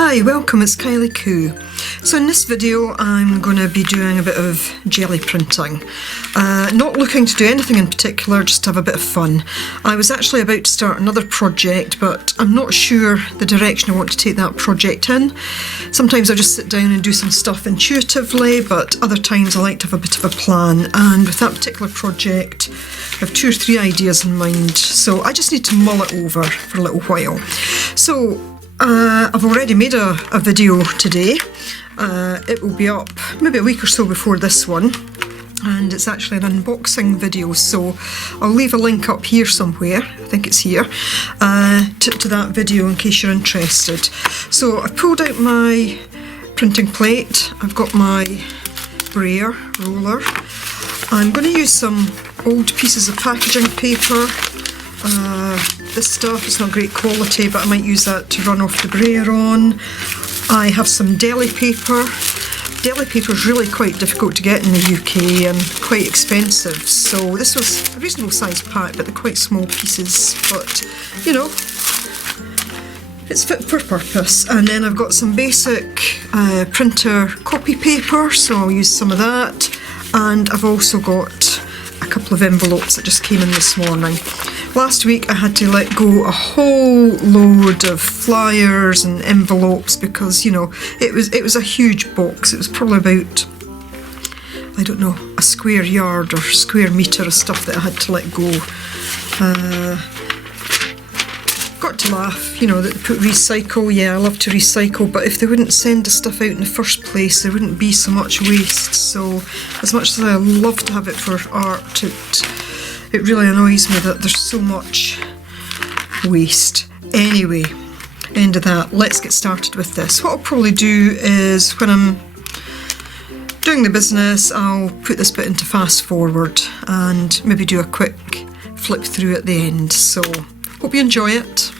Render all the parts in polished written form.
Hi, welcome, it's Kylie Koo. So in this video I'm going to be doing a bit of jelly printing. Not looking to do anything in particular, just to have a bit of fun. I was actually about to start another project, but I'm not sure the direction I want to take that project in. Sometimes I just sit down and do some stuff intuitively, but other times I like to have a bit of a plan, and with that particular project I have 2 or 3 ideas in mind, so I just need to mull it over for a little while. So I've already made a video today. It will be up maybe a week or so before this one, and it's actually an unboxing video, so I'll leave a link up here somewhere, I think it's here, to that video in case you're interested. So I've pulled out my printing plate, I've got my brayer roller. I'm going to use some old pieces of packaging paper. This stuff is not great quality, but I might use that to run off the brayer on. I have some deli paper. Deli paper is really quite difficult to get in the UK and quite expensive, so this was a reasonable sized pack, but they're quite small pieces, but you know, it's fit for purpose. And then I've got some basic printer copy paper, so I'll use some of that, and I've also got a couple of envelopes that just came in this morning. Last week I had to let go a whole load of flyers and envelopes because, you know, it was a huge box. It was probably about, I don't know, a square yard or square metre of stuff that I had to let go. Got to laugh, you know, that they put recycle. Yeah, I love to recycle, but if they wouldn't send the stuff out in the first place, there wouldn't be so much waste. So as much as I love to have it for art, it really annoys me that there's so much waste. Anyway, end of that. Let's get started with this. What I'll probably do is, when I'm doing the business, I'll put this bit into fast forward and maybe do a quick flip through at the end. So hope you enjoy it.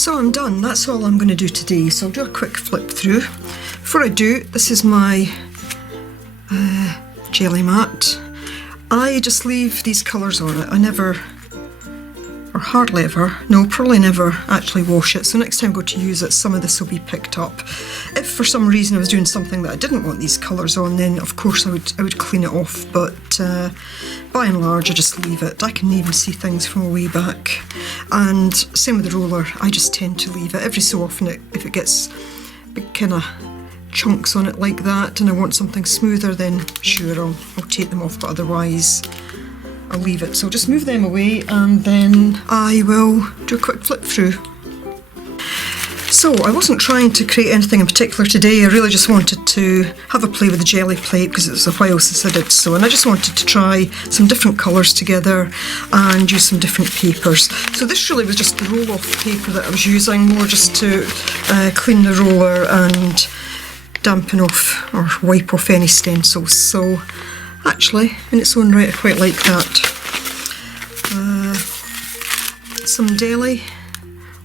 So I'm done, that's all I'm going to do today. So I'll do a quick flip through. Before I do, this is my jelly mat. I just leave these colours on it. I never, or hardly ever, no, probably never actually wash it. So next time I go to use it, some of this will be picked up. If for some reason I was doing something that I didn't want these colours on, then of course I would clean it off. But by and large, I just leave it. I can even see things from a way back. And same with the roller, I just tend to leave it. Every so often, if it gets big kind of chunks on it like that and I want something smoother, then sure, I'll take them off, but otherwise I'll leave it. So I'll just move them away and then I will do a quick flip through. So I wasn't trying to create anything in particular today. I really just wanted to have a play with the Gelli Plate because it was a while since I did so, and I just wanted to try some different colours together and use some different papers. So this really was just the roll-off paper that I was using, more just to clean the roller and dampen off or wipe off any stencils. So actually, in its own right, I quite like that. Some deli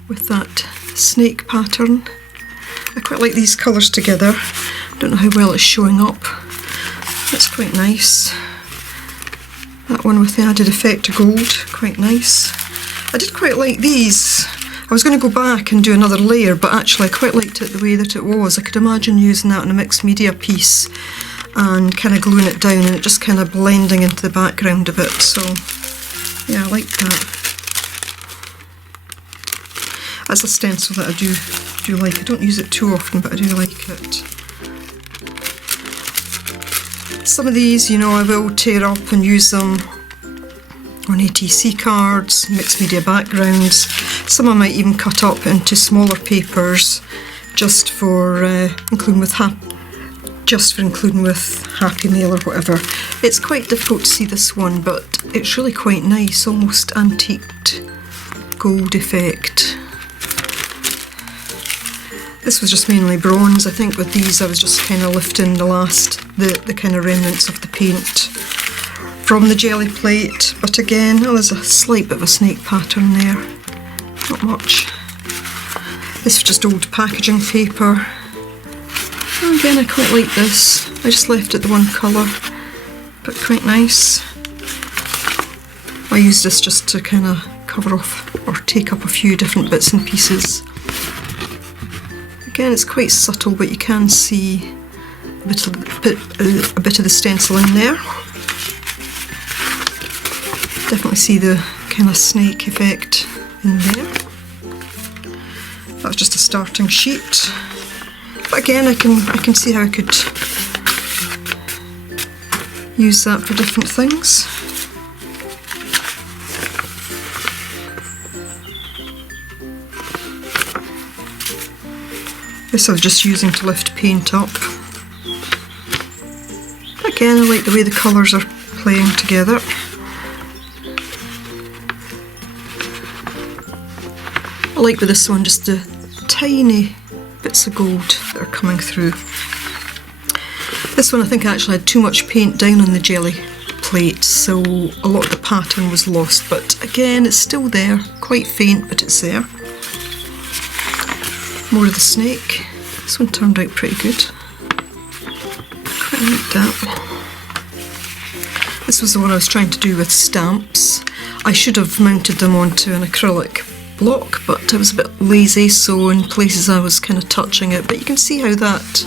with that snake pattern. I quite like these colours together. Don't know how well it's showing up. That's quite nice. That one with the added effect of gold, quite nice. I did quite like these. I was going to go back and do another layer, but actually I quite liked it the way that it was. I could imagine using that in a mixed media piece and kind of gluing it down and it just kind of blending into the background a bit. So yeah, I like that. That's a stencil that I do like. I don't use it too often, but I do like it. Some of these, you know, I will tear up and use them on ATC cards, mixed media backgrounds. Some I might even cut up into smaller papers just for including with Happy Mail or whatever. It's quite difficult to see this one, but it's really quite nice, almost antiqued gold effect. This was just mainly bronze. I think with these I was just kind of lifting the kind of remnants of the paint from the Gelli Plate, but again, there's a slight bit of a snake pattern there, not much. This is just old packaging paper. And again, I quite like this. I just left it the one colour, but quite nice. I use this just to kind of cover off or take up a few different bits and pieces. Again, it's quite subtle, but you can see a bit of the stencil in there. Definitely see the kind of snake effect in there. That's just a starting sheet. But again, I can see how I could use that for different things. This I was just using to lift paint up. Again, I like the way the colours are playing together. I like with this one just the tiny bits of gold that are coming through. This one I think I actually had too much paint down on the Gelli Plate, so a lot of the pattern was lost, but again it's still there, quite faint, but it's there. More of the snake. This one turned out pretty good. Quite like that. This was the one I was trying to do with stamps. I should have mounted them onto an acrylic block, but I was a bit lazy, so in places I was kind of touching it, but you can see how that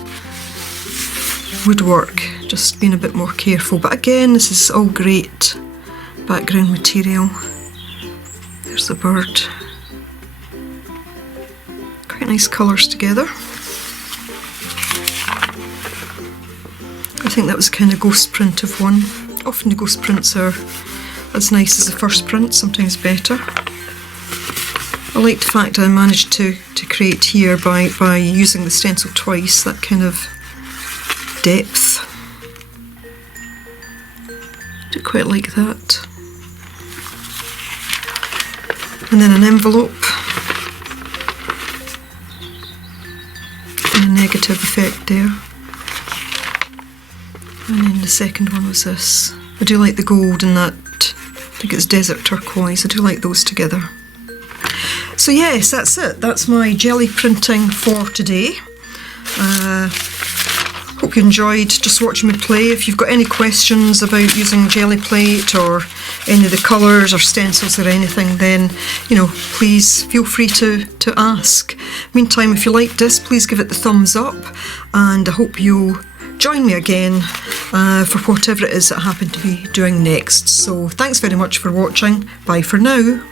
would work, just being a bit more careful. But again, this is all great background material. There's the bird. Quite nice colours together. I think that was a kind of ghost print of one. Often the ghost prints are as nice as the first print, sometimes better. I like the fact that I managed to create here by using the stencil twice, that kind of depth. I do quite like that. And then an envelope. And a negative effect there. And then the second one was this. I do like the gold and that, I think it's desert turquoise, I do like those together. So So yes, that's it. That's my jelly printing for today. Hope you enjoyed just watching me play. If you've got any questions about using Gelli Plate or any of the colours or stencils or anything, then, you know, please feel free to ask. Meantime, if you liked this, please give it the thumbs up, and I hope you'll join me again for whatever it is that I happen to be doing next. So thanks very much for watching. Bye for now.